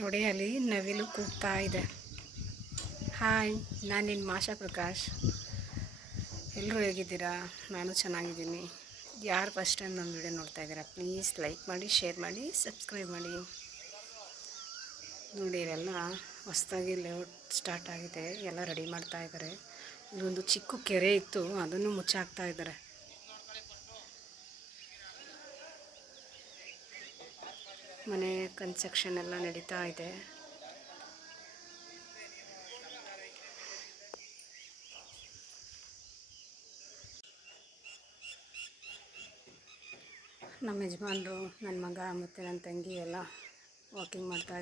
ನೋಡಿ, ಅಲ್ಲಿ ನವಿಲು ಕೂಗ್ತಾ ಇದೆ. ಹಾಯ್, ನಾನು ನಿನ್ನ ಮಾಷಾ ಪ್ರಕಾಶ್. ಎಲ್ಲರೂ ಹೇಗಿದ್ದೀರಾ? ನಾನು ಚೆನ್ನಾಗಿದ್ದೀನಿ. ಯಾರು ಫಸ್ಟ್ ಟೈಮ್ ನಮ್ಮ ವಿಡಿಯೋ ನೋಡ್ತಾ ಇದ್ದೀರಾ? ಪ್ಲೀಸ್ ಲೈಕ್ ಮಾಡಿ ಶೇರ್ ಮಾಡಿ ಸಬ್ಸ್ಕ್ರೈಬ್ ಮಾಡಿ. ನೋಡಿ ಎಲ್ಲ ಹೊಸ್ದಾಗಿ ಲೇಔಟ್ ಸ್ಟಾರ್ಟ್ ಆಗಿದೆ. ಎಲ್ಲ ರೆಡಿ ಮಾಡ್ತಾ ಇದ್ದಾರೆ. ಇಲ್ಲೊಂದು ಚಿಕ್ಕ ಕೆರೆ ಇತ್ತು, ಅದನ್ನು ಮುಚ್ಚಾಕ್ತಾ ಇದ್ದಾರೆ. ಮನೆ ಕನ್ಸ್ಟ್ರಕ್ಷನ್ ಎಲ್ಲ ನಡೀತಾ ಇದೆ. ನಮ್ಮ ಯಜಮಾನರು ನನ್ನ ಮಗ ಮತ್ತು ನನ್ನ ತಂಗಿ ಎಲ್ಲ ವಾಕಿಂಗ್ ಮಾಡ್ತಾ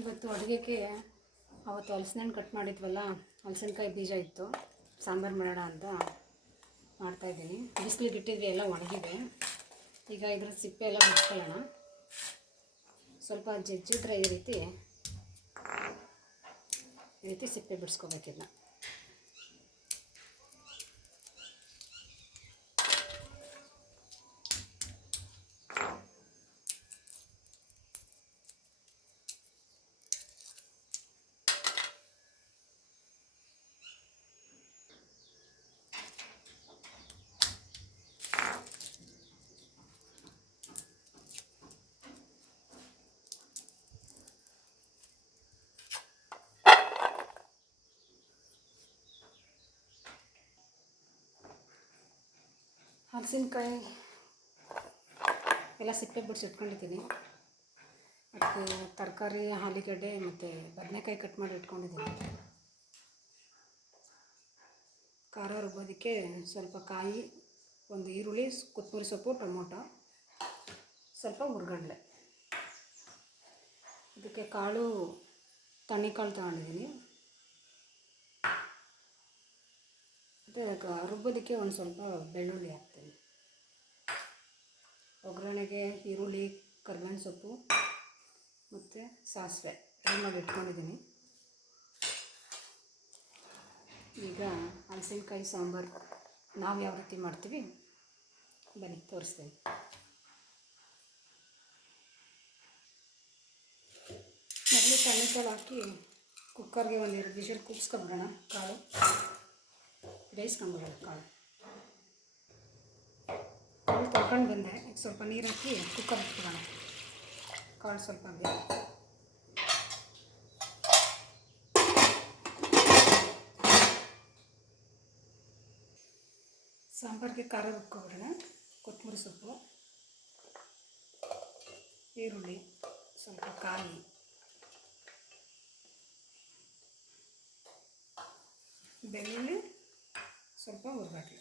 ಇವತ್ತು ಅಡುಗೆಗೆ ಅವತ್ತು ಹಲಸಿನಣ್ಣು ಕಟ್ ಮಾಡಿದ್ವಲ್ಲ ಹಲಸಿನಕಾಯಿ ಬೀಜ ಇತ್ತು. ಸಾಂಬಾರು ಮಾಡೋಣ ಅಂತ ಮಾಡ್ತಾಯಿದ್ದೀನಿ ಬಿಸಿಲಿಗೆ ಇಟ್ಟಿದ್ವಿ ಎಲ್ಲ ಒಣಗಿದೆ. ಈಗ ಇದ್ರ ಸಿಪ್ಪೆ ಎಲ್ಲ ಬಿಡ್ಸ್ಕೊಳ್ಳೋಣ ಸ್ವಲ್ಪ ಜಜ್ಜಿದ್ರೆ ಈ ರೀತಿ ಈ ರೀತಿ ಸಿಪ್ಪೆ ಬಿಡಿಸ್ಕೋಬೇಕಿದ್ನ ಹಲಸಿನಕಾಯಿ ಎಲ್ಲ ಸಿಪ್ಪೆ ಬಿಡಿಸಿ ಇಟ್ಕೊಂಡಿದ್ದೀನಿ. ಮತ್ತು ತರಕಾರಿ ಆಲೂಗಡ್ಡೆ ಮತ್ತು ಬದನೆಕಾಯಿ ಕಟ್ ಮಾಡಿ ಇಟ್ಕೊಂಡಿದ್ದೀನಿ. ಖಾರ ರುಬ್ಬೋದಕ್ಕೆ ಸ್ವಲ್ಪ ಕಾಯಿ, ಒಂದು ಈರುಳ್ಳಿ, ಕೊತ್ತಂಬರಿ ಸೊಪ್ಪು, ಟೊಮೊಟೊ, ಸ್ವಲ್ಪ ಹುರ್ಗಡ್ಲೆ. ಇದಕ್ಕೆ ಕಾಳು, ತಣ್ಣಿ ಕಾಳು ತಗೊಂಡಿದ್ದೀನಿ. ಮತ್ತು ರುಬ್ಬೋದಕ್ಕೆ ಒಂದು ಸ್ವಲ್ಪ ಬೆಳ್ಳುಳ್ಳಿ ಒಗ್ಗರಣೆಗೆ ಈರುಳ್ಳಿ, ಕರ್ಬೇವಿನ ಸೊಪ್ಪು ಮತ್ತು ಸಾಸಿವೆ ಮಾಡಿ ಇಟ್ಕೊಂಡಿದ್ದೀನಿ. ಈಗ ಹಲಸಿನಕಾಯಿ ಸಾಂಬಾರು ನಾವು ಯಾವ ರೀತಿ ಮಾಡ್ತೀವಿ? ಬನ್ನಿ, ತೋರಿಸ್ತೀನಿ. ಮೊದಲು ತಣ್ಣಕಾಳು ಹಾಕಿ ಕುಕ್ಕರ್ಗೆ ಒಂದೆರಡು ವಿಷಲ್ ಕೂಗಿಸ್ಕೊಂಬಿಡೋಣ ಕಾಳು. ಬೇಯಿಸ್ಕೊಂಬಿಡೋಣ ಕಾಳು. ತೊಳ್ಕೊಂಡು ಬಂದೆ. ಈಗ ಸ್ವಲ್ಪ ನೀರು ಹಾಕಿ ಕುಕ್ಕರ್ ಇಟ್ಕೊಳ್ಳೋಣ ಕಾಳು ಸ್ವಲ್ಪ ಬೇಗ. ಸಾಂಬಾರಿಗೆ ಖಾರ ರುಬ್ಕೊಬಿಡೋಣ ಕೊತ್ತಂಬರಿ ಸೊಪ್ಪು, ಈರುಳ್ಳಿ, ಸ್ವಲ್ಪ ಕಾಯಿ ಬೆಳ್ಳುಳ್ಳಿ, ಸ್ವಲ್ಪ ಹುರ್ಗಡ್ಲೆ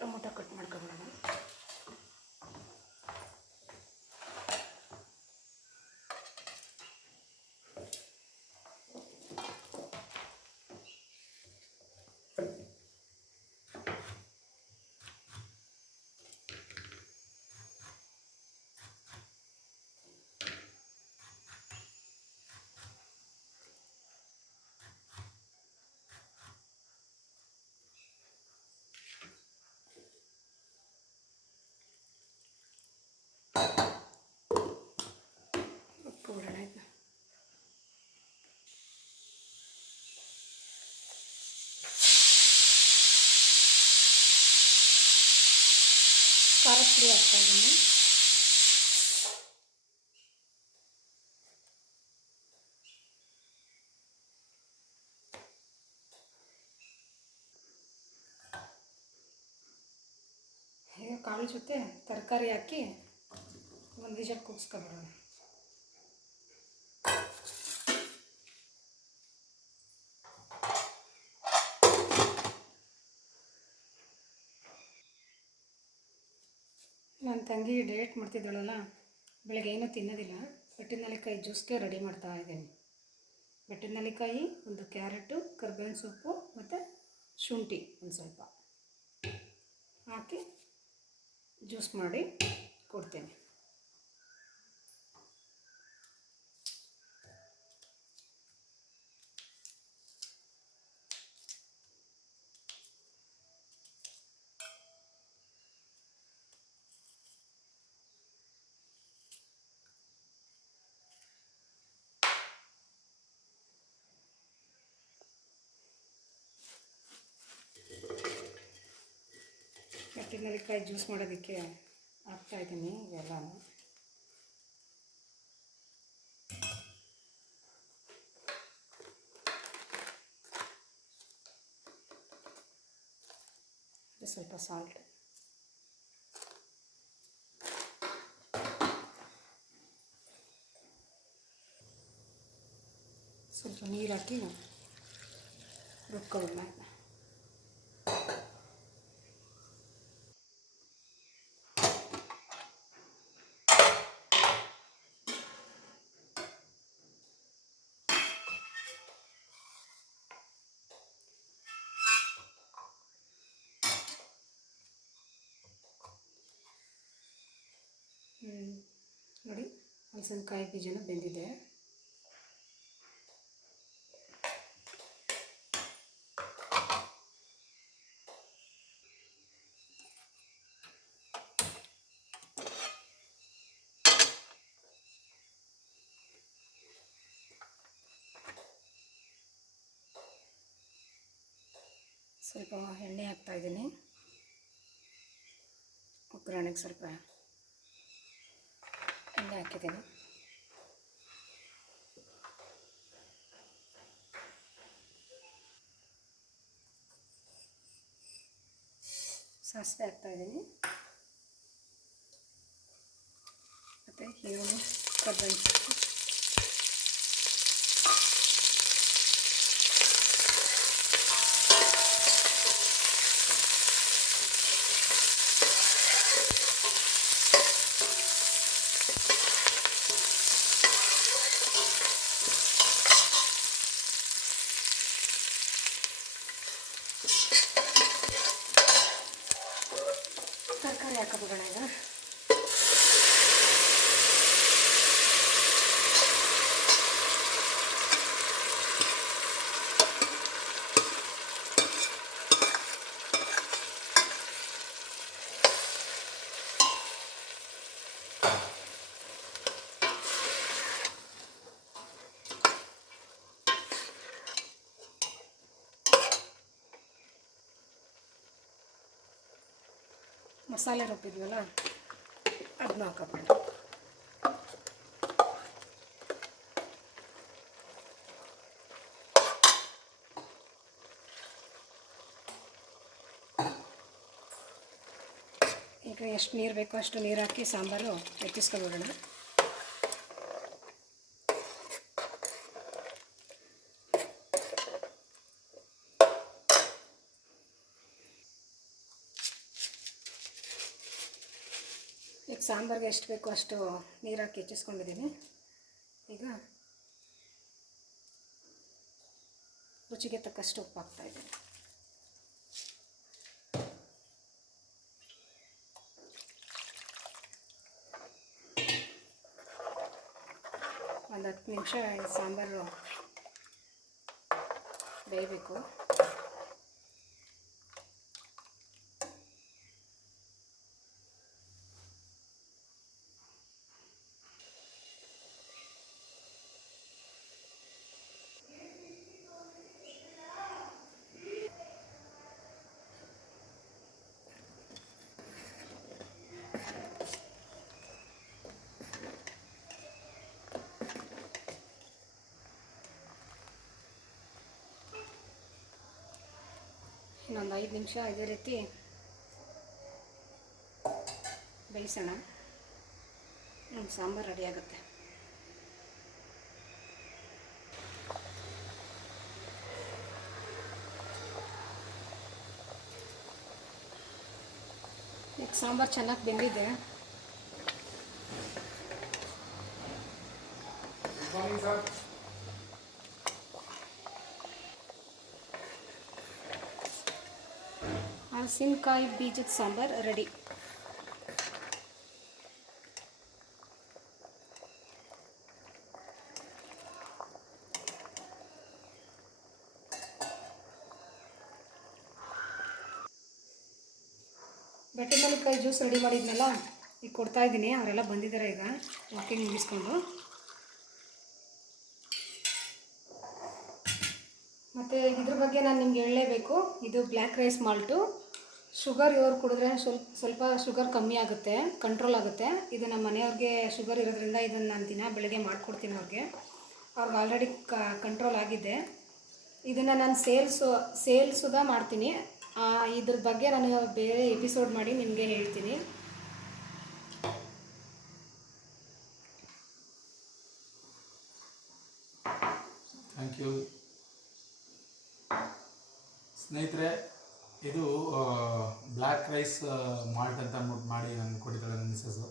ಟೊಮೊಟೊ ಕಟ್ ಮಾಡ್ಕೊಬಿಡೋಣ ಉಪ್ಪಿಬಿಡೋಣ ಇದನ್ನ ಖಾರದ ಪುಡಿ ಹಾಕ್ತಾ ಇದ್ದೀನಿ ಈಗ ಕಾಳು ಜೊತೆ ತರಕಾರಿ ಹಾಕಿ ಒಂದು ವಿಷಲ್ ಕೂಗಿಸ್ಕೊಬಿಡೋಣ ನನ್ನ ತಂಗಿ ಡಯಟ್ ಮಾಡ್ತಿದ್ದಾಳಲ್ಲ, ಬೆಳಗ್ಗೆ ಏನೂ ತಿನ್ನೋದಿಲ್ಲ. ಬೆಟ್ಟಿನ ನೆಲ್ಲಿಕಾಯಿ ಜ್ಯೂಸ್ಗೆ ರೆಡಿ ಮಾಡ್ತಾ ಇದ್ದೀನಿ. ಬೆಟ್ಟಿನ ನೆಲ್ಲಿಕಾಯಿ ಒಂದು ಕ್ಯಾರೆಟು, ಕರ್ಬೇವಿನ ಸೊಪ್ಪು ಮತ್ತು ಶುಂಠಿ ಒಂದು ಸ್ವಲ್ಪ ಹಾಕಿ ಜ್ಯೂಸ್ ಮಾಡಿ ಕೊಡ್ತೀನಿ. ಬೆಟ್ಟಿದ ನೆಲ್ಲಿಕಾಯಿ ಜ್ಯೂಸ್ ಮಾಡೋದಕ್ಕೆ ಹಾಕ್ತಾಯಿದ್ದೀನಿ ಇವೆಲ್ಲ ಇದು ಸ್ವಲ್ಪ ಸಾಲ್ಟ್ ಸ್ವಲ್ಪ ನೀರು ಹಾಕಿ ರುಬ್ಕೊಳ್ಳೋಣ ಹ್ಮ್. ನೋಡಿ ಹಲಸಿನಕಾಯಿ ಬೀಜನೂ ಬೆಂದಿದೆ. ಸ್ವಲ್ಪ ಎಣ್ಣೆ ಹಾಕ್ತಾಯಿದ್ದೀನಿ ಒಗ್ಗರಣೆಗೆ ಸ್ವಲ್ಪ ಎಣ್ಣೆ ಹಾಕಿದ್ದೀನಿ. ಸಾಸಿವೆ ಹಾಕ್ತಾಯಿದ್ದೀನಿ ಮತ್ತು ಈರುಳ್ಳಿ ಕರ್ಬೇವಿನ ಸೊಪ್ಪು ತರಕಾರಿ ಹಾಕೋಬಿಡೋಣ ಈಗ ಮಸಾಲೆ ರುಬ್ಬಿದ್ವಲ್ಲ ಅದನ್ನ ಹಾಕೋಬೇಡ ಈಗ ಎಷ್ಟು ನೀರು ಬೇಕೋ ಅಷ್ಟು ನೀರು ಹಾಕಿ ಸಾಂಬಾರು ಎತ್ತಿಸ್ಕೊಬಿಡೋಣ ಸಾಂಬಾರಿಗೆ ಎಷ್ಟು ಬೇಕೋ ಅಷ್ಟು ನೀರು ಹಾಕಿ ಹೆಚ್ಚಿಸ್ಕೊಂಡಿದ್ದೀನಿ. ಈಗ ರುಚಿಗೆ ತಕ್ಕಷ್ಟು ಉಪ್ಪು ಹಾಕ್ತಾಯಿದ್ದೀನಿ ಒಂದು ಹತ್ತು ನಿಮಿಷ ಸಾಂಬಾರು ಬೇಯಬೇಕು. ಇನ್ನೊಂದು ಐದು ನಿಮಿಷ ಇದೇ ರೀತಿ ಬೇಯಿಸೋಣ. ನಮ್ಮ ಸಾಂಬಾರು ರೆಡಿ ಆಗುತ್ತೆ. ಈಗ ಸಾಂಬಾರು ಚೆನ್ನಾಗಿ ಬೆಂದಿದೆ. ಹಸಿನಕಾಯಿ ಬೀಜದ ಸಾಂಬಾರು ರೆಡಿ. ಬಟ್ಟೆ ಜ್ಯೂಸ್ ರೆಡಿ ಮಾಡಿದ್ನಲ್ಲ, ಈಗ ಕೊಡ್ತಾ ಇದ್ದೀನಿ. ಅವರೆಲ್ಲ ಬಂದಿದ್ದಾರೆ ಈಗ, ವಾಕಿಂಗ್ ಮುಗಿಸ್ಕೊಂಡು. ಮತ್ತು ಇದ್ರ ಬಗ್ಗೆ ನಾನು ನಿಮ್ಗೆ ಹೇಳಲೇಬೇಕು. ಇದು ಬ್ಲ್ಯಾಕ್ ರೈಸ್ ಮಾಲ್ಟು. ಶುಗರ್ ಇವ್ರು ಕುಡಿದ್ರೆ ಸ್ವಲ್ಪ ಸ್ವಲ್ಪ ಶುಗರ್ ಕಮ್ಮಿ ಆಗುತ್ತೆ ಕಂಟ್ರೋಲ್ ಆಗುತ್ತೆ. ಇದು ನಮ್ಮ ಮನೆಯವ್ರಿಗೆ ಶುಗರ್ ಇರೋದ್ರಿಂದ ಇದನ್ನು ನಾನು ದಿನ ಬೆಳಗ್ಗೆ ಮಾಡಿಕೊಡ್ತೀನಿ ಅವ್ರಿಗೆ. ಅವ್ರಿಗೆ ಆಲ್ರೆಡಿ ಕಂಟ್ರೋಲ್ ಆಗಿದೆ. ಇದನ್ನು ನಾನು ಸೇಲ್ಸು, ಸೇಲ್ಸುದಾ ಮಾಡ್ತೀನಿ. ಇದ್ರ ಬಗ್ಗೆ ನಾನು ಬೇರೆ ಎಪಿಸೋಡ್ ಮಾಡಿ ನಿಮಗೆ ಹೇಳ್ತೀನಿ. ಥ್ಯಾಂಕ್ ಯು ಸ್ನೇಹಿತರೆ ಇದು ಬ್ಲ್ಯಾಕ್ ರೈಸ್ ಮಾಲ್ಟ್ ಅಂತ ಅಂದ್ಬಿಟ್ಟು ಮಾಡಿ ನಾನು ಕೊಟ್ಟಿದ್ದಾಳೆ ನನ್ನ ಮಿಸ್ಸಸ್ಸು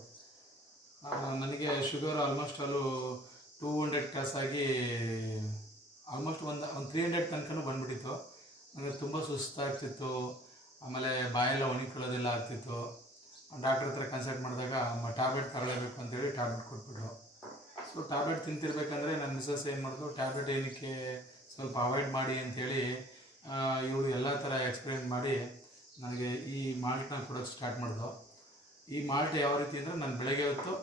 ನನಗೆ ಶುಗರ್ ಆಲ್ಮೋಸ್ಟ್ ಅಲ್ಲೂ ಟೂ ಹಂಡ್ರೆಡ್ ಕ್ಲಾಸ್ ಆಗಿ ಆಲ್ಮೋಸ್ಟ್ ಒಂದು ಒಂದು ತ್ರೀ ಹಂಡ್ರೆಡ್ ತನಕನೂ ಬಂದ್ಬಿಟ್ಟಿತ್ತು. ನನಗೆ ತುಂಬ ಸುಸ್ತಾಗ್ತಿತ್ತು ಆಮೇಲೆ ಬಾಯೆಲ್ಲ ಒಣಕೊಳ್ಳೋದೆಲ್ಲ ಆಗ್ತಿತ್ತು. ಡಾಕ್ಟ್ರ್ ಹತ್ರ ಕನ್ಸಲ್ಟ್ ಮಾಡಿದಾಗ ಟ್ಯಾಬ್ಲೆಟ್ ತಗೊಳ್ಳೇಬೇಕು ಅಂತೇಳಿ ಟ್ಯಾಬ್ಲೆಟ್ ಕೊಟ್ಬಿಟ್ರು. ಸೊ ಟ್ಯಾಬ್ಲೆಟ್ ತಿಂತಿರ್ಬೇಕಂದ್ರೆ ನನ್ನ ಮಿಸಸ್ ಏನು ಮಾಡಿದ್ರು ಟ್ಯಾಬ್ಲೆಟ್ ಏನಕ್ಕೆ ಸ್ವಲ್ಪ ಅವಾಯ್ಡ್ ಮಾಡಿ ಅಂಥೇಳಿ ಇವರು ಎಲ್ಲ ಥರ ಎಕ್ಸ್ಪ್ಲೇನ್ ಮಾಡಿ ನನಗೆ ಈ ಮಾಲ್ಟ್ನ ಕೊಡೋಕ್ಕೆ ಸ್ಟಾರ್ಟ್ ಮಾಡಿದ್ರು. ಈ ಮಾಲ್ಟ್ ಯಾವ ರೀತಿ ಅಂದರೆ ನಾನು ಬೆಳಗ್ಗೆ ಹೊತ್ತು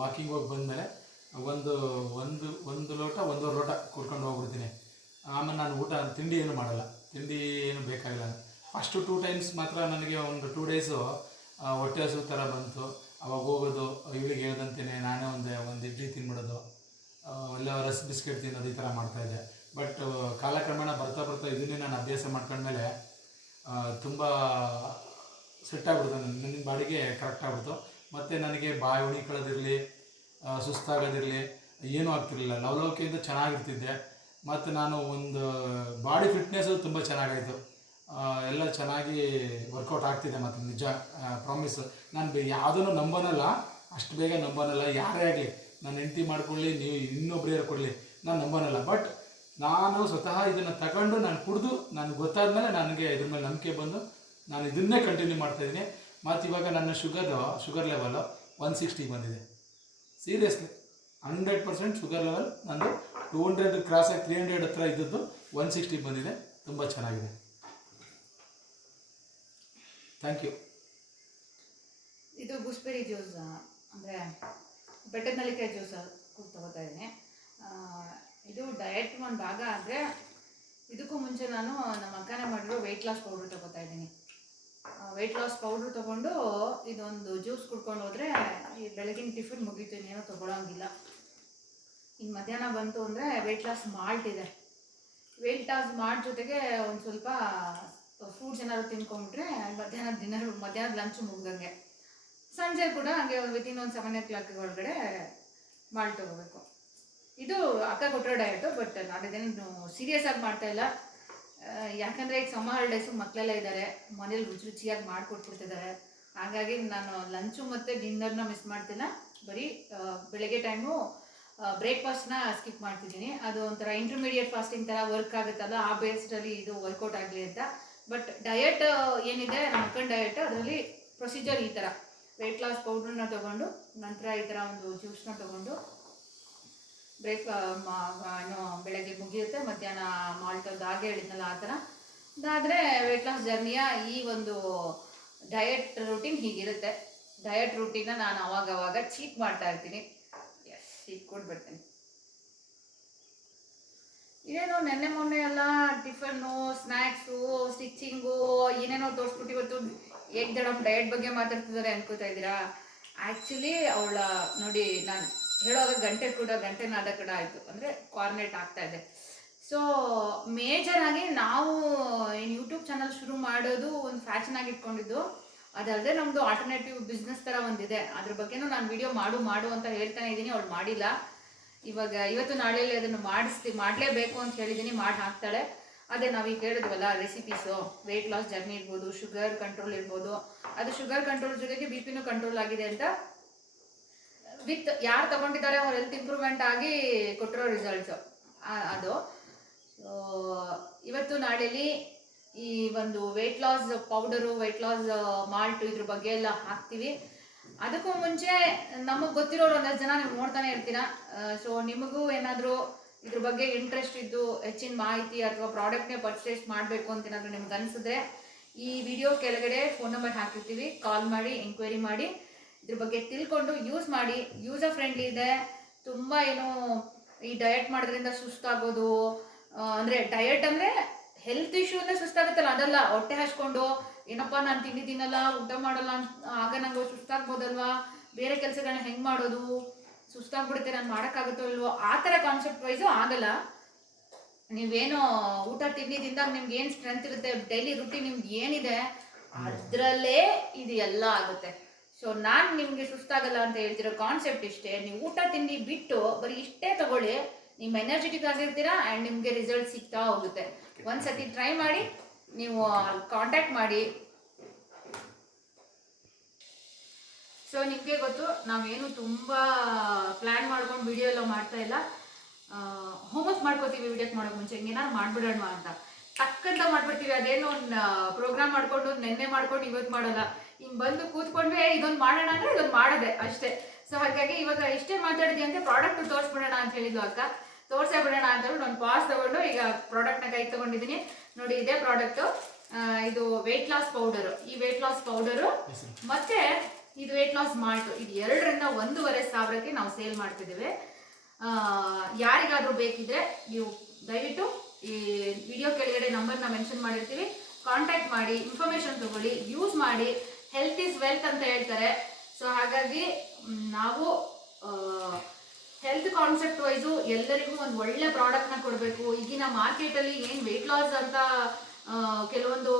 ವಾಕಿಂಗ್ ಹೋಗಿ ಬಂದಮೇಲೆ ಒಂದು ಒಂದು ಒಂದು ಲೋಟ, ಒಂದೂವರೆ ಲೋಟ ಕುಡ್ಕೊಂಡು ಹೋಗ್ಬಿಡ್ತೀನಿ. ಆಮೇಲೆ ನಾನು ಊಟ, ತಿಂಡಿ ಏನು ಮಾಡಲ್ಲ. ತಿಂಡಿ ಏನು ಬೇಕಾಗಿಲ್ಲ ಫಸ್ಟು ಟೂ ಟೈಮ್ಸ್ ಮಾತ್ರ ನನಗೆ ಒಂದು ಟೂ ಡೇಸು ಹೊಟ್ಟೆ ಹಸು ಥರ ಬಂತು. ಅವಾಗ ಹೋಗೋದು, ಇವಳಿಗೆ ಹೇಳ್ದಂತೇನೆ ನಾನೇ ಒಂದು ಒಂದು ಇಡ್ಲಿ ತಿನ್ಬಿಡೋದು. ಎಲ್ಲ ರಸ್, ಬಿಸ್ಕೆಟ್ ತಿನ್ನೋದು ಈ ಥರ ಮಾಡ್ತಾಯಿದ್ದೆ ಬಟ್ ಕಾಲಕ್ರಮೇಣ ಬರ್ತಾ ಬರ್ತಾ ಇದನ್ನೇ ನಾನು ಅಭ್ಯಾಸ ಮಾಡ್ಕೊಂಡ್ಮೇಲೆ ತುಂಬ ಸೆಟ್ ಆಗ್ಬಿಡ್ತು. ನನ್ನ ಬಾಡಿಗೆ ಕರೆಕ್ಟ್ ಆಗ್ಬಿಡ್ತು. ಮತ್ತು ನನಗೆ ಬಾಯಿ ಉಣಿಕೊಳ್ಳೋದಿರಲಿ ಸುಸ್ತಾಗೋದಿರಲಿ, ಏನೂ ಆಗ್ತಿರಲಿಲ್ಲ. ಲವಲವಿಕೆಯಿಂದ ಚೆನ್ನಾಗಿರ್ತಿದ್ದೆ. ಮತ್ತು ನಾನು ಒಂದು ಬಾಡಿ ಫಿಟ್ನೆಸ್ಸು ತುಂಬ ಚೆನ್ನಾಗಾಯಿತು. ಎಲ್ಲ ಚೆನ್ನಾಗಿ ವರ್ಕೌಟ್ ಆಗ್ತಿದೆ ಮತ್ತು, ನಿಜ ಪ್ರಾಮಿಸ್ ನಾನು ಯಾವುದನ್ನು ನಂಬೋನಲ್ಲ, ಅಷ್ಟು ಬೇಗ ನಂಬನಲ್ಲ. ಯಾರೇ ಆಗಲಿ, ನಾನು ಹೆಂಡತಿ ಮಾಡ್ಕೊಳ್ಳಿ, ನೀವು ಇನ್ನೊಬ್ರು ಯಾರು ಕೊಡಲಿ, ನಾನು ನಂಬನಲ್ಲ. ಬಟ್ ನಾನು ಸ್ವತಃ ಇದನ್ನು ತಗೊಂಡು ನಾನು ಕುಡಿದು ನನಗೆ ಗೊತ್ತಾದ್ಮೇಲೆ ನನಗೆ ಇದ್ರ ಮೇಲೆ ನಂಬಿಕೆ ಬಂದು ನಾನು ಇದನ್ನೇ ಕಂಟಿನ್ಯೂ ಮಾಡ್ತಾಯಿದ್ದೀನಿ ಮತ್ತು ಇವಾಗ ನನ್ನ sugar sugar level one sixty ಬಂದಿದೆ. Seriously hundred percent sugar level ನಂದು ಟೂ ಹಂಡ್ರೆಡ್ ಕ್ರಾಸ್ ಆಗಿ ತ್ರೀ ಹಂಡ್ರೆಡ್ ಹತ್ರ ಇದ್ದದ್ದು ಒನ್ ಸಿಕ್ಸ್ಟಿ ಬಂದಿದೆ. ತುಂಬ ಚೆನ್ನಾಗಿದೆ. ಥ್ಯಾಂಕ್ ಯು ಇದು ಗೂಸ್ಬೆರಿ ಜ್ಯೂಸ್ ಅಂದರೆ ಬೆಟ್ಟದ ನಲಿಕೆ ಜ್ಯೂಸ್ ತಗೋತಾ ಇದ್ದೀನಿ. ಇದು ಡಯಟ್ ಒಂದು ಭಾಗ ಆದರೆ ಇದಕ್ಕೂ ಮುಂಚೆ ನಾನು ನಮ್ಮ ಅಕ್ಕನೇ ಮಾಡಿರೋ ವೆಯ್ಟ್ ಲಾಸ್ ಪೌಡ್ರ್ ತಗೋತಾ ಇದ್ದೀನಿ. ವೆಯ್ಟ್ ಲಾಸ್ ಪೌಡ್ರ್ ತೊಗೊಂಡು ಇದೊಂದು ಜ್ಯೂಸ್ ಕುಡ್ಕೊಂಡು ಹೋದರೆ ಈ ಬೆಳಗಿನ ಟಿಫಿನ್ ಮುಗೀತು, ಇನ್ನೇನೋ ತೊಗೊಳಂಗಿಲ್ಲ. ಇನ್ನು ಮಧ್ಯಾಹ್ನ ಬಂತು ಅಂದರೆ ವೆಯ್ಟ್ ಲಾಸ್ ಮಾಲ್ಟ್ ಇದೆ. ವೆಯ್ಟ್ ಲಾಸ್ ಮಾಲ್ಟ್ ಜೊತೆಗೆ ಒಂದು ಸ್ವಲ್ಪ ಫ್ರೂಟ್ಸ್ ಏನಾದ್ರು ತಿನ್ಕೊಂಬಿಟ್ರೆ ಮಧ್ಯಾಹ್ನ ಡಿನ್ನರ್ ಮಧ್ಯಾಹ್ನ ಲಂಚ್ ಮುಗ್ದಂಗೆ. ಸಂಜೆ ಕೂಡ ಹಂಗೆ ವಿತಿನ್ ಒಂದು ಸೆವೆನ್ ಓ ಕ್ಲಾಕ್ ಒಳಗಡೆ ಮಾಲ್ಟ್ ತಗೋಬೇಕು. ಇದು ಅಕ್ಕ ಕೊಟ್ಟಿರೋ ಡಯಟು ಬಟ್ ನಾನು ಇದೇನು ಸೀರಿಯಸ್ ಆಗಿ ಮಾಡ್ತಾ ಇಲ್ಲ. ಯಾಕಂದರೆ ಈಗ ಸಮ್ಮ ಹಾಲಿಡೇಸು ಮಕ್ಕಳೆಲ್ಲ ಇದ್ದಾರೆ ಮನೇಲಿ ರುಚಿ ರುಚಿಯಾಗಿ ಮಾಡಿಕೊಟ್ಬಿಡ್ತಿದ್ದಾರೆ ಹಾಗಾಗಿ ನಾನು ಲಂಚು ಮತ್ತು ಡಿನ್ನರ್ನ ಮಿಸ್ ಮಾಡ್ತಿಲ್ಲ. ಬರೀ ಬೆಳಗ್ಗೆ ಟೈಮು ಬ್ರೇಕ್ಫಾಸ್ಟ್ನ ಸ್ಕಿಪ್ ಮಾಡ್ತಿದ್ದೀನಿ. ಅದು ಒಂಥರ ಇಂಟರ್ಮೀಡಿಯೇಟ್ ಫಾಸ್ಟಿಂಗ್ ಥರ ವರ್ಕ್ ಆಗುತ್ತಲ್ಲ, ಆ ಬೇಸ್ಡಲ್ಲಿ ಇದು ವರ್ಕೌಟ್ ಆಗಲಿ ಅಂತ. ಬಟ್ ಡಯಟ್ ಏನಿದೆ, ನಮ್ಮ ಅಕ್ಕನ ಡಯಟ್ ಅದರಲ್ಲಿ ಪ್ರೊಸೀಜರ್ ಈ ಥರ ವೆಯ್ಟ್ ಲಾಸ್ ಪೌಡ್ರನ್ನ ತೊಗೊಂಡು, ನಂತರ ಈ ಥರ ಒಂದು ಜ್ಯೂಸ್ನ ತೊಗೊಂಡು ಬ್ರೇಕ್ ಏನು ಬೆಳಗ್ಗೆ ಮುಗಿಯುತ್ತೆ, ಮಧ್ಯಾಹ್ನ ಮಾಲ್ಟದ್ದು ಹಾಗೆ ಹೇಳಿದ್ನಲ್ಲ ಆ ಥರ. ಅದಾದರೆ ವೆಯ್ಟ್ ಲಾಸ್ ಜರ್ನಿಯ ಈ ಒಂದು ಡಯಟ್ ರೂಟೀನ್ ಹೀಗಿರುತ್ತೆ. ಡಯಟ್ ರೂಟೀನ ನಾನು ಅವಾಗ ಅವಾಗ ಚೀಟ್ ಮಾಡ್ತಾ ಇರ್ತೀನಿ. ಎಸ್ ಈಗ ಕೊಟ್ಬಿಡ್ತೀನಿ ಇದೇನೋ ನೆನ್ನೆ ಮೊನ್ನೆ ಎಲ್ಲ ಟಿಫನ್ನು ಸ್ನ್ಯಾಕ್ಸು ಸ್ಟಿಚಿಂಗು ಏನೇನೋ ತೋರಿಸ್ಬಿಟ್ಟು ಇವತ್ತು ಏಕ್ ದಡಮ್ ಡಯಟ್ ಬಗ್ಗೆ ಮಾತಾಡ್ತಿದ್ದಾರೆ ಅನ್ಕೋತಾ ಇದ್ದೀರಾ? ಆ್ಯಕ್ಚುಲಿ ಅವಳ, ನೋಡಿ, ನಾನು ಹೇಳುವಾಗ ಗಂಟೆ ಕೂಡ, ಗಂಟೆ ನಾದ ಕೂಡ ಆಯಿತು. ಅಂದರೆ ಕಾರ್ನೇಟ್ ಆಗ್ತಾ ಇದೆ. ಸೊ ಮೇಜರ್ ಆಗಿ ನಾವು ಏನು ಯೂಟ್ಯೂಬ್ ಚಾನಲ್ ಶುರು ಮಾಡೋದು ಒಂದು ಫ್ಯಾಷನ್ ಆಗಿ ಇಟ್ಕೊಂಡಿದ್ದು ಅದಲ್ಲದೆ ನಮ್ಮದು ಆಲ್ಟರ್ನೇಟಿವ್ ಬಿಸ್ನೆಸ್ ಥರ ಒಂದಿದೆ. ಅದ್ರ ಬಗ್ಗೆನೂ ನಾನು ವಿಡಿಯೋ ಮಾಡು ಮಾಡು ಅಂತ ಹೇಳ್ತಾನೆ ಇದ್ದೀನಿ ಅವಳು ಮಾಡಿಲ್ಲ. ಇವಾಗ ಇವತ್ತು ನಾಳೆಯಲ್ಲಿ ಅದನ್ನು ಮಾಡಿಸ್ತಿ, ಮಾಡಲೇಬೇಕು ಅಂತ ಹೇಳಿದ್ದೀನಿ ಮಾಡಿ ಹಾಕ್ತಾಳೆ. ಅದೇ ನಾವೀಗ ಹೇಳಿದ್ವಲ್ಲ ರೆಸಿಪೀಸು ವೆಯ್ಟ್ ಲಾಸ್ ಜರ್ನಿ ಇರ್ಬೋದು ಶುಗರ್ ಕಂಟ್ರೋಲ್ ಇರ್ಬೋದು. ಅದು ಶುಗರ್ ಕಂಟ್ರೋಲ್ ಜೊತೆಗೆ ಬಿ ಪಿನೂ ಕಂಟ್ರೋಲ್ ಆಗಿದೆ ಅಂತ ವಿತ್ ಯಾರು ತಗೊಂಡಿದ್ದಾರೆ ಅವ್ರ ಹೆಲ್ತ್ ಇಂಪ್ರೂವ್ಮೆಂಟ್ ಆಗಿ ಕೊಟ್ಟಿರೋ ರಿಸಲ್ಟ್ಸು ಅದು. ಇವತ್ತು ನಾಳೆಯಲ್ಲಿ ಈ ಒಂದು weight loss powder weight loss malt ಇದ್ರ ಬಗ್ಗೆ ಎಲ್ಲ ಹಾಕ್ತೀವಿ. ಅದಕ್ಕೂ ಮುಂಚೆ ನಮಗೆ ಗೊತ್ತಿರೋರು ಒಂದಷ್ಟು ಜನ ನೀವು ನೋಡ್ತಾನೆ ಇರ್ತೀರಾ. ಸೊ ನಿಮಗೂ ಏನಾದರೂ ಇದ್ರ ಬಗ್ಗೆ ಇಂಟ್ರೆಸ್ಟ್ ಇದ್ದು ಹೆಚ್ಚಿನ ಮಾಹಿತಿ ಅಥವಾ ಪ್ರಾಡಕ್ಟ್ನೇ ಪರ್ಚೇಸ್ ಮಾಡಬೇಕು ಅಂತ ಏನಾದರೂ ನಿಮ್ಗೆ ಅನಿಸಿದ್ರೆ ಈ ವಿಡಿಯೋ ಕೆಳಗಡೆ ಫೋನ್ ನಂಬರ್ ಹಾಕಿರ್ತೀವಿ. ಕಾಲ್ ಮಾಡಿ ಎಂಕ್ವೈರಿ ಮಾಡಿ. ಇದ್ರ ಬಗ್ಗೆ ತಿಳ್ಕೊಂಡು ಯೂಸ್ ಮಾಡಿ ಯೂಸರ್ ಫ್ರೆಂಡ್ಲಿ ಇದೆ. ತುಂಬ ಏನು ಈ ಡಯಟ್ ಮಾಡೋದ್ರಿಂದ ಸುಸ್ತಾಗೋದು ಅಂದರೆ ಡಯಟ್ ಅಂದ್ರೆ ಹೆಲ್ತ್ ಇಶ್ಯೂ ಅಂದ್ರೆ ಸುಸ್ತಾಗುತ್ತಲ್ಲ, ಅದಲ್ಲ. ಹೊಟ್ಟೆ ಹಚ್ಕೊಂಡು ಏನಪ್ಪ ನಾನು ತಿಂಡಿ ತಿನ್ನಲ್ಲ, ಊಟ ಮಾಡಲ್ಲ ಆಗ ನಂಗೆ ಸುಸ್ತಾಗ್ಬೋದಲ್ವಾ? ಬೇರೆ ಕೆಲಸಗಳನ್ನ ಹೆಂಗ್ ಮಾಡೋದು? ಸುಸ್ತಾಗ್ಬಿಡುತ್ತೆ, ನಾನು ಮಾಡೋಕ್ಕಾಗುತ್ತೋ ಇಲ್ವೋ? ಆ ಥರ ಕಾನ್ಸೆಪ್ಟ್ ವೈಸು ಆಗಲ್ಲ. ನೀವೇನು ಊಟ ತಿಂಡಿ ತಿಂದಾಗ ನಿಮ್ಗೆ ಏನು ಸ್ಟ್ರೆಂತ್ ಇರುತ್ತೆ ಡೈಲಿ ರುಟೀನ್ ನಿಮ್ಗೆ ಏನಿದೆ, ಅದರಲ್ಲೇ ಇದು ಎಲ್ಲ ಆಗುತ್ತೆ. ಸೊ ನಾನು ನಿಮಗೆ ಸುಸ್ತಾಗಲ್ಲ ಅಂತ ಹೇಳ್ತಿರೋ ಕಾನ್ಸೆಪ್ಟ್ ಇಷ್ಟೇ. ನೀವು ಊಟ ತಿಂಡಿ ಬಿಟ್ಟು ಬರೀ ಇಷ್ಟೇ ತಗೊಳ್ಳಿ. ನಿಮ್ಮ ಎನರ್ಜೆಟಿಕ್ ಆಗಿರ್ತೀರಾ ಆ್ಯಂಡ್ ನಿಮಗೆ ರಿಸಲ್ಟ್ ಸಿಗ್ತಾ ಹೋಗುತ್ತೆ. ಒಂದ್ಸತಿ ಟ್ರೈ ಮಾಡಿ, ನೀವು ಕಾಂಟ್ಯಾಕ್ಟ್ ಮಾಡಿ. ಸೊ ನಿಮಗೆ ಗೊತ್ತು, ನಾವೇನು ತುಂಬ ಪ್ಲ್ಯಾನ್ ಮಾಡ್ಕೊಂಡು ವಿಡಿಯೋ ಎಲ್ಲ ಮಾಡ್ತಾ ಇಲ್ಲ. ಹೋಮ್ವರ್ಕ್ ಮಾಡ್ಕೋತೀವಿ ವಿಡಿಯೋಕ್ಕೆ ಮಾಡೋಕೆ ಮುಂಚೆ. ಏನಾದ್ರು ಮಾಡ್ಬಿಡೋಣ ಅಂತ. ಟಕ್ಕಂತ ಮಾಡ್ಬಿಡ್ತೀವಿ. ಅದೇನೋ ಒಂದು ಪ್ರೋಗ್ರಾಮ್ ಮಾಡ್ಕೊಂಡು, ನೆನ್ನೆ ಮಾಡ್ಕೊಂಡು, ಇವತ್ತು ಮಾಡಲ್ಲ. ಹಿಂಗೆ ಬಂದು ಕೂತ್ಕೊಂಡ್ವಿ ಇದೊಂದು ಮಾಡೋಣ ಅಂದ್ರೆ ಇದೊಂದು ಮಾಡದೆ ಅಷ್ಟೇ. ಸೊ ಹಾಗಾಗಿ ಇವಾಗ ಇಷ್ಟೇ ಮಾತಾಡಿದ್ವಿ ಅಂತ ಪ್ರಾಡಕ್ಟ್ ತೋರಿಸ್ಬಿಡೋಣ ಅಂತ ಹೇಳಿದ್ಲು ಅಕ್ಕ. ತೋರ್ಸೇ ಬಿಡೋಣ ಅಂತ ಹೇಳಿ ಒಂದು ಪಾಸ್ ತಗೊಂಡು ಈಗ ಪ್ರಾಡಕ್ಟ್ನ ಕೈ ತಗೊಂಡಿದ್ದೀನಿ. ನೋಡಿ ಇದೇ ಪ್ರಾಡಕ್ಟು ಇದು ವೆಯ್ಟ್ ಲಾಸ್ ಪೌಡರು ಈ ವೆಯ್ಟ್ ಲಾಸ್ ಪೌಡರು ಮತ್ತೆ ಇದು ವೆಯ್ಟ್ ಲಾಸ್ ಮಾಲ್ಟ್ ಇದು ಎರಡರಿಂದ ಒಂದೂವರೆ ಸಾವಿರಕ್ಕೆ ನಾವು ಸೇಲ್ ಮಾಡ್ತಿದ್ದೇವೆ. ಯಾರಿಗಾದರೂ ಯಾರಿಗಾದ್ರೂ ಬೇಕಿದ್ರೆ ನೀವು ದಯವಿಟ್ಟು ಈ ವಿಡಿಯೋ ಕೆಳಗಡೆ ನಂಬರ್ನ ಮೆನ್ಷನ್ ಮಾಡಿರ್ತೀವಿ. ಕಾಂಟ್ಯಾಕ್ಟ್ ಮಾಡಿ ಇನ್ಫಾರ್ಮೇಶನ್ ತಗೊಳ್ಳಿ ಯೂಸ್ ಮಾಡಿ. ಹೆಲ್ತ್ ಈಸ್ ವೆಲ್ತ್ ಅಂತ ಹೇಳ್ತಾರೆ. ಸೊ ಹಾಗಾಗಿ ನಾವು ಹೆಲ್ತ್ ಕಾನ್ಸೆಪ್ಟ್ ವೈಸು ಎಲ್ಲರಿಗೂ ಒಂದು ಒಳ್ಳೆ ಪ್ರಾಡಕ್ಟ್ನ ಕೊಡಬೇಕು. ಈಗಿನ ಮಾರ್ಕೆಟಲ್ಲಿ ಏನು ವೆಯ್ಟ್ ಲಾಸ್ ಅಂತ ಕೆಲವೊಂದು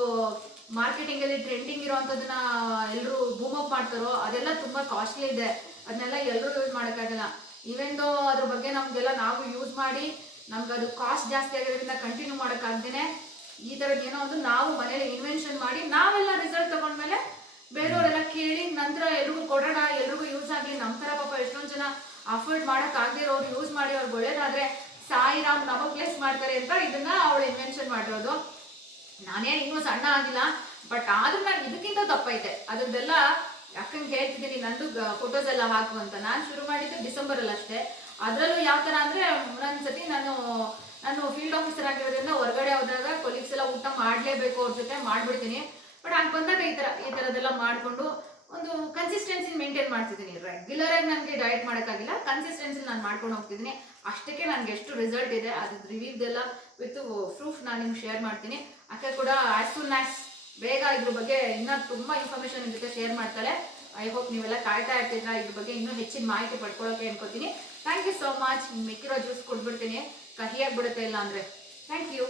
ಮಾರ್ಕೆಟಿಂಗಲ್ಲಿ ಟ್ರೆಂಡಿಂಗ್ ಇರೋವಂಥದ್ದನ್ನ ಎಲ್ಲರೂ ಬೂಮ್ ಅಪ್ ಮಾಡ್ತಾರೋ, ಅದೆಲ್ಲ ತುಂಬ ಕಾಸ್ಟ್ಲಿ ಇದೆ. ಅದನ್ನೆಲ್ಲ ಎಲ್ಲರೂ ಯೂಸ್ ಮಾಡೋಕ್ಕಾಗಲ್ಲ. ಈವೆನ್ ದೋ ಅದ್ರ ಬಗ್ಗೆ ನಮಗೆಲ್ಲ ನಾವು ಯೂಸ್ ಮಾಡಿ, ನಮ್ಗೆ ಅದು ಕಾಸ್ಟ್ ಜಾಸ್ತಿ ಆಗೋದ್ರಿಂದ ಕಂಟಿನ್ಯೂ ಮಾಡೋಕ್ಕಾಗ್ದೇನೆ ಈ ಥರದ್ದು ಏನೋ ಒಂದು ನಾವು ಮನೇಲಿ ಇನ್ವೆನ್ಷನ್ ಮಾಡಿ, ನಾವೆಲ್ಲ ರಿಸಲ್ಟ್ ತಗೊಂಡ್ಮೇಲೆ ಬೇರೆಯವರೆಲ್ಲ ಕೇಳಿ ನಂತರ ಎಲ್ರಿಗೂ ಕೊಡೋಣ, ಎಲ್ರಿಗೂ ಯೂಸ್ ಆಗಲಿ. ನಮ್ಮ ಥರ ಪಾಪ ಎಷ್ಟೊಂದು ಜನ ಅಫೋರ್ಡ್ ಮಾಡೋಕ್ಕಾಗದೇ ಇರೋರು ಯೂಸ್ ಮಾಡಿ ಅವ್ರಿಗೆ ಒಳ್ಳೇದಾದ್ರೆ ಸಾಯಿರಾಮ್ ನಮಗೆ ಪ್ಲೇಸ್ ಮಾಡ್ತಾರೆ ಅಂತ ಇದನ್ನ ಅವಳು ಇನ್ವೆನ್ಷನ್ ಮಾಡಿರೋದು. ನಾನೇನು ಇನ್ನೂ ಸಣ್ಣ ಆಗಿಲ್ಲ ಬಟ್ ಆದ್ರೂ ನಾನು ಇದಕ್ಕಿಂತ ತಪ್ಪೈತೆ ಅದ್ರದ್ದೆಲ್ಲ ಯಾಕಂಗೆ ಹೇಳ್ತಿದ್ದೀನಿ, ನಂದು ಫೋಟೋಸ್ ಎಲ್ಲ ಹಾಕು ಅಂತ. ನಾನು ಶುರು ಮಾಡಿದ್ದು ಡಿಸೆಂಬರ್ ಅಲ್ಲಿ ಅಷ್ಟೇ. ಅದರಲ್ಲೂ ಯಾವ ಥರ ಅಂದರೆ ಒಂದೊಂದ್ಸತಿ ನಾನು ನಾನು ಫೀಲ್ಡ್ ಆಫೀಸರ್ ಆಗಿರೋದ್ರಿಂದ ಹೊರಗಡೆ ಹೋದಾಗ ಕೊಲೀಗ್ಸ್ ಎಲ್ಲ ಊಟ ಮಾಡಲೇಬೇಕು ಅವ್ರ ಜೊತೆ ಮಾಡ್ಬಿಡ್ತೀನಿ. ಬಟ್ ಹಂಗೆ ಬಂದಾಗ ಈ ಥರ ಈ ಥರದ್ದೆಲ್ಲ ಮಾಡಿಕೊಂಡು ಒಂದು ಕನ್ಸಿಸ್ಟೆನ್ಸಿ ಮೇಂಟೈನ್ ಮಾಡ್ತಿದ್ದೀನಿ. ರೆಗ್ಯುಲರ್ ಆಗಿ ನನಗೆ ಡಯಟ್ ಮಾಡೋಕ್ಕಾಗಿಲ್ಲ. ಕನ್ಸಿಸ್ಟೆನ್ಸಿ ನಾನು ಮಾಡ್ಕೊಂಡು ಹೋಗ್ತಿದ್ದೀನಿ. ಅಷ್ಟಕ್ಕೆ ನನಗೆ ಎಷ್ಟು ರಿಸಲ್ಟ್ ಇದೆ ಅದ್ರ ರಿವ್ಯೂದೆಲ್ಲ ವಿತ್ ಪ್ರೂಫ್ ನಾನು ನಿಮ್ಗೆ ಶೇರ್ ಮಾಡ್ತೀನಿ. ಅಕ್ಕ ಕೂಡ ಆ್ಯಸ್ ಸೂನ್ ಆ್ಯಸ್ ಬೇಗ ಇದ್ರ ಬಗ್ಗೆ ಇನ್ನೂ ತುಂಬ ಇನ್ಫಾರ್ಮೇಷನ್ ನಿಮ್ಮ ಜೊತೆ ಶೇರ್ ಮಾಡ್ತಾಳೆ. ಐ ಹೋಪ್ ನೀವೆಲ್ಲ ಕಾಯ್ತಾ ಇರ್ತೀರಾ? ಇದ್ರ ಬಗ್ಗೆ ಇನ್ನೂ ಹೆಚ್ಚಿನ ಮಾಹಿತಿ ಪಡ್ಕೊಳ್ಳೋಕೆ ಅನ್ಕೋತೀನಿ. ಥ್ಯಾಂಕ್ ಯು ಸೋ ಮಚ್ ಮಿಕ್ಕಿರೋ ಜ್ಯೂಸ್ ಕೊಟ್ಬಿಡ್ತೀನಿ ಕಹಿಯಾಗಿ ಬಿಡುತ್ತೆ ಇಲ್ಲ ಅಂದರೆ. Thank you